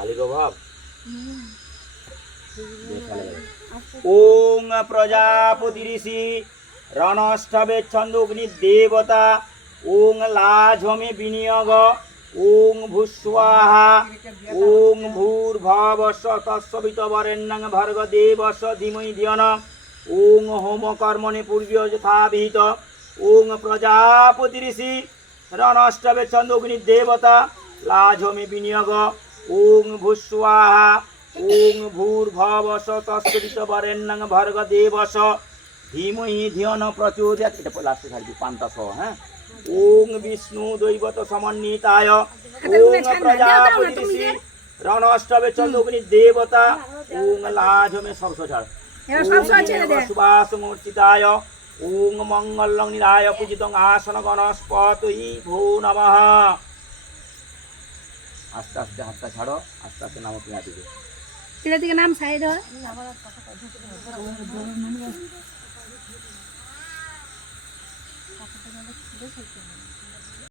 বালির অভাব। ওং প্রজাপতি ঋষি রণষ্টবে ছন্দগ্নি দেবতা ওং লাঝমে বিনিয়োগ ওং ভূস্বাহা ওং ভূর্ভবস্ব তৎসবিতবরেণ্যং ভর্গদেবস্য ধীমহি ধিয়ো ন ওং হোমকর্মণি পূর্ব্য যথাবিহিত ওং প্রজাপতি ঋষি রণষ্টবে ছন্দগ্নি দেবতা লাঝমে বিনিয়োগ ওং ভূস্বাহা ওং ভূর্ভবস্ব তৎসবিতবরেণ্যং ভর্গদেবস্য ধীমহি ধিয়ো ন প্রচোদয়াৎ। এটা লাস্টে ছাড়বি পান্তা সহ। হ্যাঁ, ওং বিষ্ণু দৈবত সমন্বিতায় ওং প্রজাপতি ঋষি রণষ্টবে ছন্দগ্নি দেবতা ওং লাঝমে সবসছাড় সুবাসমূর্তিতায় ওং মঙ্গলং নিরায় পূজিতং আসন গণস্পতই ভো নমঃ। আস্তে আস্তে হাতটা ছাড়ো, আস্তে আস্তে নামো পিঁয়া দিকে। পিঁয়া দিকে নাম সাইড হয়।